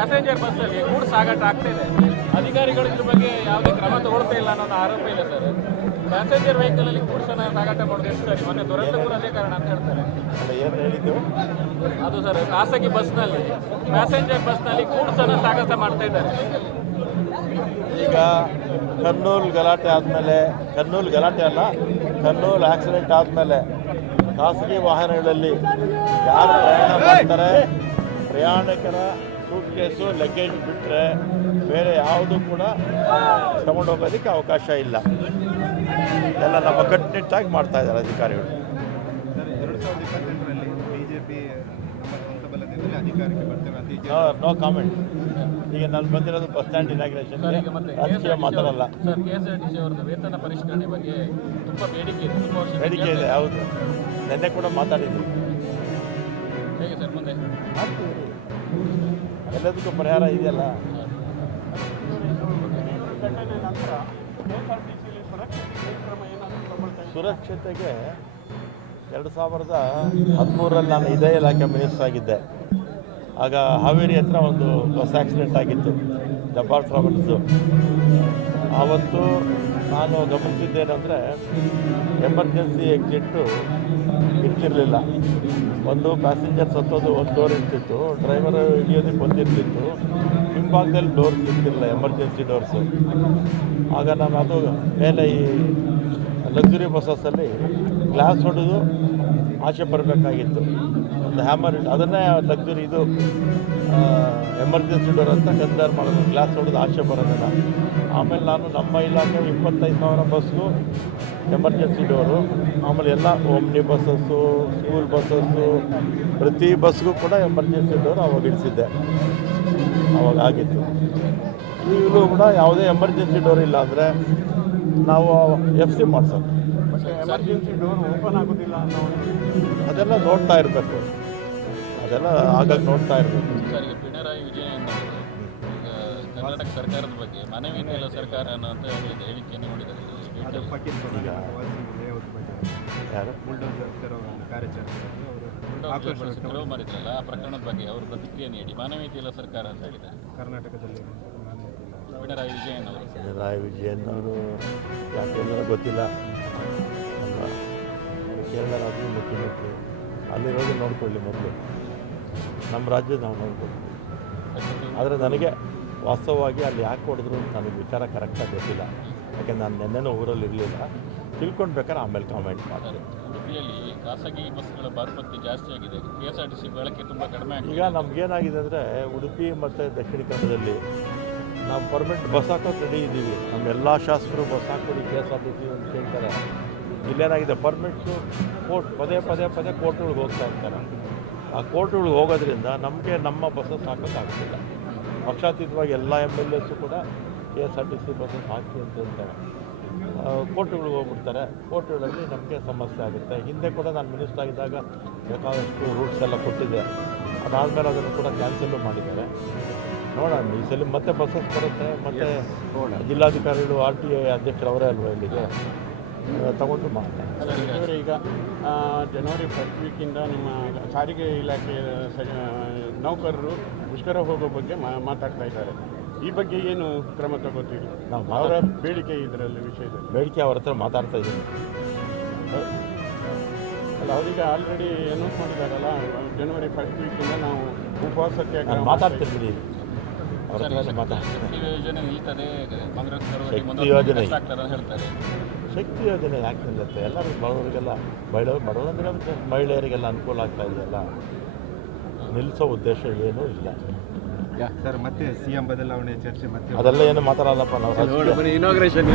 Passenger ಬಸ್ಸಲ್ಲಿ goods ಸಾಗಾಟ ಆಗ್ತಿದೆ. ಅಧಿಕಾರಿಗಳು ಇದ್ರ ಬಗ್ಗೆ ಯಾವುದೇ ಕ್ರಮ ತಗೊಳ್ತಾ ಇಲ್ಲ ಅನ್ನೋ ಆರೋಪ ಇದೆ ಸರ್. ಪ್ಯಾಸೆಂಜರ್ ವೆಹಿಕಲಲ್ಲಿ ಗೂಡ್ಸನ್ನು ಸಾಗಾಟ ಮಾಡೋದು ಎಷ್ಟು ಸರಿ? ಮೊನ್ನೆ ದುರಂತಕ್ಕೂ ಅದೇ ಕಾರಣ ಅಂತ ಹೇಳ್ತಾರೆ. ಏನು ಹೇಳಿದ್ದು? ಅದು ಸರ್, ಖಾಸಗಿ ಬಸ್ನಲ್ಲಿ ಪ್ಯಾಸೆಂಜರ್ ಬಸ್ನಲ್ಲಿ ಗೂಡ್ಸನ್ನು ಸಾಗಾಟ ಮಾಡ್ತಾ ಇದ್ದಾರೆ. ಈಗ ಕರ್ನೂಲ್ ಗಲಾಟೆ ಆದಮೇಲೆ, ಕರ್ನೂಲ್ ಗಲಾಟೆ ಅಲ್ಲ, ಕರ್ನೂಲ್ ಆಕ್ಸಿಡೆಂಟ್ ಆದಮೇಲೆ ಖಾಸಗಿ ವಾಹನಗಳಲ್ಲಿ ಯಾರು ಪ್ರಯಾಣ ಮಾಡ್ತಾರೆ, ಪ್ರಯಾಣಿಕರ ಸೂಟ್ ಕೇಸು ಲಗೇಜ್ ಬಿಟ್ಟರೆ ಬೇರೆ ಯಾವುದೂ ಕೂಡ ತಗೊಂಡೋಗೋದಕ್ಕೆ ಅವಕಾಶ ಇಲ್ಲ. ಎಲ್ಲ ನಮ್ಮ ಕಟ್ಟುನಿಟ್ಟಾಗಿ ಮಾಡ್ತಾ ಇದ್ದಾರೆ ಅಧಿಕಾರಿಗಳು. 2028ರಲ್ಲಿ ಬಿಜೆಪಿ ನಮ್ಮ ಸ್ವಂತ ಬಲದಿಂದಲೇ ಅಧಿಕಾರಕ್ಕೆ ಬರ್ತೇವೆ ಅಂತ ನೋ ಕಾಮೆಂಟ್. ಈಗ ನಾನು ಬಂದಿರೋದು ಬಸ್ ಸ್ಟ್ಯಾಂಡ್ ಇನಾಗ್ರೇಷನ್, ರಾಜಕೀಯ ಮಾತಾಡಲ್ಲ. ಸರ್, KSRTC ಅವರದ್ದು ವೇತನ ಪರಿಷ್ಕರಣೆ ಬಗ್ಗೆ ತುಂಬ ಬೇಡಿಕೆ ಇದೆ, ತುಂಬ ವರ್ಷ ಬೇಡಿಕೆ ಇದೆ. ಹೌದು, ನಿನ್ನೆ ಕೂಡ ಮಾತಾಡಿದ್ವಿ. ಹೇಗೆ ಸರ್ ಮುಂದೆ ಮಾಡ್ತೀವಿ, ಎಲ್ಲದಕ್ಕೂ ಪರಿಹಾರ ಇದೆಯಲ್ಲ. ಸುರಕ್ಷತೆಗೆ 2013ರಲ್ಲಿ ನಾನು ಇದೇ ಇಲಾಖೆ ಮಿನಿಸ್ಟರ್ ಆಗಿದ್ದೆ. ಆಗ ಹಾವೇರಿ ಹತ್ರ ಒಂದು ಬಸ್ ಆಕ್ಸಿಡೆಂಟ್ ಆಗಿತ್ತು, ಜಬ್ಬಾರ್ ಟ್ರಾವೆಲ್ಸು. ಆವತ್ತು ನಾನು ಗಮನಿಸಿದ್ದೇನೆಂದರೆ ಎಮರ್ಜೆನ್ಸಿ ಎಕ್ಸಿಟ್ಟು ಇರ್ತಿರಲಿಲ್ಲ. ಒಂದು ಪ್ಯಾಸೆಂಜರ್ ಸತ್ತೋದು ಒಂದು ಡೋರ್ ಇರ್ತಿತ್ತು, ಡ್ರೈವರ್ ಹಿಡಿಯೋದಕ್ಕೆ ಬಂದಿರ್ತಿತ್ತು, ಹಿಂಭಾಗದಲ್ಲಿ ಡೋರ್ಸ್ ಇರ್ತಿರಲಿಲ್ಲ, ಎಮರ್ಜೆನ್ಸಿ ಡೋರ್ಸು. ಆಗ ನಾನು ಅದು ಮೇಲೆ ಈ ಲಕ್ಸುರಿ ಬಸ್ಸಲ್ಲಿ ಗ್ಲಾಸ್ ಹೊಡೆದು ಆಚೆ ಬರಬೇಕಾಗಿತ್ತು, ಒಂದು ಹ್ಯಾಮರ್ ಇಟ್ಟು ಅದನ್ನೇ ಲಕ್ಸುರಿ ಇದು ಎಮರ್ಜೆನ್ಸಿ ಡೋರ್ ಅಂತ ಕನ್ಸಿಡರ್ ಮಾಡೋದು, ಗ್ಲಾಸ್ ಹೊಡೆದು ಆಚೆ ಬರೋದನ್ನು. ಆಮೇಲೆ ನಾನು ನಮ್ಮ ಇಲಾಖೆ 25,000 ಬಸ್ಸು ಎಮರ್ಜೆನ್ಸಿ ಡೋರು, ಆಮೇಲೆ ಎಲ್ಲ ಓಮ್ನಿ ಬಸ್ಸಸ್ಸು, ಸ್ಕೂಲ್ ಬಸ್ಸಸ್ಸು, ಪ್ರತಿ ಬಸ್ಗೂ ಕೂಡ ಎಮರ್ಜೆನ್ಸಿ ಡೋರ್ ಅವಾಗ ಇಳಿಸಿದ್ದೆ. ಅವಾಗ ಆಗಿತ್ತು. ಈಗಲೂ ಕೂಡ ಯಾವುದೇ ಎಮರ್ಜೆನ್ಸಿ ಡೋರ್ ಇಲ್ಲ ಅಂದರೆ ನಾವು FC ಮಾಡ್ಸೋದು. ಎಮರ್ಜೆನ್ಸಿ ಡೋರ್ ಓಪನ್ ಆಗೋದಿಲ್ಲ ಅನ್ನೋ ಅದೆಲ್ಲ ನೋಡ್ತಾ ಇರಬೇಕು, ಅದೆಲ್ಲ ಆಗಾಗ ನೋಡ್ತಾ ಇರಬೇಕು. ಸರ್, ಈಗ ಪಿಣರಾಯಿ ವಿಜಯನ್ ಈಗ ಕರ್ನಾಟಕ ಸರ್ಕಾರದ ಬಗ್ಗೆ ಮನವಿ ಇಲ್ಲ ಸರ್ಕಾರ ಅನ್ನೋಂಥ ಹೇಳಿಕೆಯನ್ನು ನೋಡಿದ್ದಾರೆ. ಯಾರು ಕೆಲವು ಮಾಡಿದ್ರಲ್ಲ, ಆ ಪ್ರಕರಣದ ಬಗ್ಗೆ ಅವರು ಪ್ರತಿಕ್ರಿಯೆ ನೀಡಿ ಮಾನವೀಯತೆ ಇಲ್ಲ ಸರ್ಕಾರ ಅಂತ ಹೇಳಿದ್ದಾರೆ. ಕರ್ನಾಟಕದಲ್ಲಿ ಪಿಣರಾಯಿ ವಿಜಯನ್ ಅವರು ಯಾಕೆಲ್ಲರೂ ಗೊತ್ತಿಲ್ಲ ಅಲ್ವಾ? ಕೇರಳ ರಾಜ್ಯದ ಮುಖ್ಯಮಂತ್ರಿ ಅಲ್ಲಿರೋದು ನೋಡ್ಕೊಳ್ಳಿ ಮೊದಲು, ನಮ್ಮ ರಾಜ್ಯ ನಾವು ನೋಡ್ಕೊಳ್ತೀವಿ. ಆದರೆ ನನಗೆ ವಾಸ್ತವವಾಗಿ ಅಲ್ಲಿ ಯಾಕೆ ಹೊಡೆದ್ರು ಅಂತ ನನಗೆ ವಿಚಾರ ಕರೆಕ್ಟಾಗಿ ಗೊತ್ತಿಲ್ಲ. ಯಾಕೆಂದ್ರೆ ನಾನು ನೆನ್ನೆನೂ ಊರಲ್ಲಿ ಇರಲಿಲ್ಲ, ತಿಳ್ಕೊಂಡ್ಬೇಕಾದ್ರೆ ಆಮೇಲೆ ಕಾಮೆಂಟ್ ಮಾಡ್ತೀನಿ. ಉಡುಪಿಯಲ್ಲಿ ಖಾಸಗಿ ಬಸ್ಗಳ ಬಾರುಪತ್ತಿ ಜಾಸ್ತಿ ಆಗಿದೆ, KSRTC ಬಳಕೆ ತುಂಬ ಕಡಿಮೆ ಆಗಿದೆ. ಈಗ ನಮಗೇನಾಗಿದೆ ಅಂದರೆ ಉಡುಪಿ ಮತ್ತು ದಕ್ಷಿಣ ಕನ್ನಡದಲ್ಲಿ ನಾವು ಪರ್ಮನೆಂಟ್ ಬಸ್ ಹಾಕೋದು ರೆಡಿ ಇದ್ದೀವಿ. ನಮ್ಮೆಲ್ಲ ಶಾಸಕರು ಬಸ್ ಹಾಕ್ಕೊಡಿ KSRTC ಅಂತ ಕೇಳ್ತಾರೆ. ಇಲ್ಲೇನಾಗಿದೆ, ಪರ್ಮಿಟ್ಸು ಪದೇ ಕೋರ್ಟ್ಗಳಿಗೆ ಹೋಗ್ತಾ ಇರ್ತಾರೆ. ಆ ಕೋರ್ಟ್ಗಳಿಗೆ ಹೋಗೋದ್ರಿಂದ ನಮಗೆ ನಮ್ಮ ಬಸ್ಸಸ್ ಹಾಕೋಕ್ಕಾಗ್ತಿಲ್ಲ. ಪಕ್ಷಾತೀತವಾಗಿ ಎಲ್ಲ MLAs ಕೂಡ KSRTC ಬಸ್ಸಸ್ ಹಾಕಿ ಅಂತ ಹೇಳ್ತಾರೆ. ಕೋರ್ಟ್ಗಳಿಗೆ ಹೋಗ್ಬಿಡ್ತಾರೆ. ಕೋರ್ಟ್ಗಳಲ್ಲಿ ನಮಗೆ ಸಮಸ್ಯೆ ಆಗುತ್ತೆ. ಹಿಂದೆ ಕೂಡ ನಾನು ಮಿನಿಸ್ಟರ್ ಆಗಿದ್ದಾಗ ಬೇಕಾದಷ್ಟು ರೂಟ್ಸ್ ಎಲ್ಲ ಕೊಟ್ಟಿದ್ದೆ. ಅದಾದಮೇಲೆ ಅದನ್ನು ಕೂಡ ಕ್ಯಾನ್ಸಲ್ಲು ಮಾಡಿದ್ದಾರೆ. ನೋಡೋಣ, ಈ ಸಲ ಮತ್ತೆ ಬಸ್ಸಸ್ ಬರುತ್ತೆ. ಮತ್ತು ಜಿಲ್ಲಾಧಿಕಾರಿಗಳು RTI ಅಧ್ಯಕ್ಷರು ಅವರೇ ಅಲ್ವಾ ಇಲ್ಲಿಗೆ ತಗೊಂಡು ಮಾಡ್ತಾರೆ. ಈಗ ಜನವರಿ 1st ವೀಕಿಂದ ನಿಮ್ಮ ಸಾರಿಗೆ ಇಲಾಖೆ ನೌಕರರು ಮುಷ್ಕರ ಹೋಗೋ ಬಗ್ಗೆ ಮಾತಾಡ್ತಾ ಇದ್ದಾರೆ. ಈ ಬಗ್ಗೆ ಏನು ಕ್ರಮ ತಗೋತೀರಿ? ಅವರ ಬೇಡಿಕೆ ಇದರಲ್ಲಿ ವಿಷಯದಲ್ಲಿ ಬೇಡಿಕೆ ಅವ್ರ ಹತ್ರ ಮಾತಾಡ್ತಾ ಇದ್ದೀನಿ. ಅಲ್ಲ, ಅವರಿಗೆ ಆಲ್ರೆಡಿ ಅನೌನ್ಸ್ ಮಾಡಿದಾರಲ್ಲ, ಜನವರಿ 1st ವೀಕಿಂದ ನಾವು ಉಪವಾಸ ಸತ್ಯಾಗ್ರಹ ಮಾತಾಡ್ತಿರ್ತೀನಿ. ಅವ್ರ ಹತ್ರ ಶಕ್ತಿ ಯೋಜನೆ ನಿಲ್ತದೆ, ಕಾಂಗ್ರೆಸ್ ಹೇಳ್ತಾರೆ. ಶಕ್ತಿ ಯೋಜನೆ ಯಾಕೆ ನಿಲ್ಲುತ್ತೆ? ಎಲ್ಲರೂ ಬಡವರಿಗೆಲ್ಲ ಬಡವರಂದ್ರೆ ಮಹಿಳೆಯರಿಗೆಲ್ಲ ಅನುಕೂಲ ಆಗ್ತಾ ಇದೆಯಲ್ಲ, ನಿಲ್ಲಿಸೋ ಉದ್ದೇಶ ಏನೂ ಇಲ್ಲ. ಸರ್, ಮತ್ತೆ CM ಬದಲಾವಣೆ ಚರ್ಚೆ ಮತ್ತೆ ಅದೆಲ್ಲ ಏನು ಮಾತಾಡಲ್ಲಪ್ಪ ನಾವು. ಇನಾಗ್ರೇಷನ್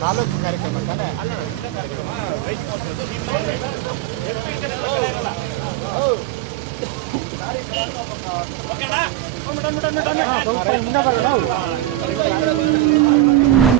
ತಾಲೂಕು ಕಾರ್ಯಕ್ರಮ ಓಕೆನಾ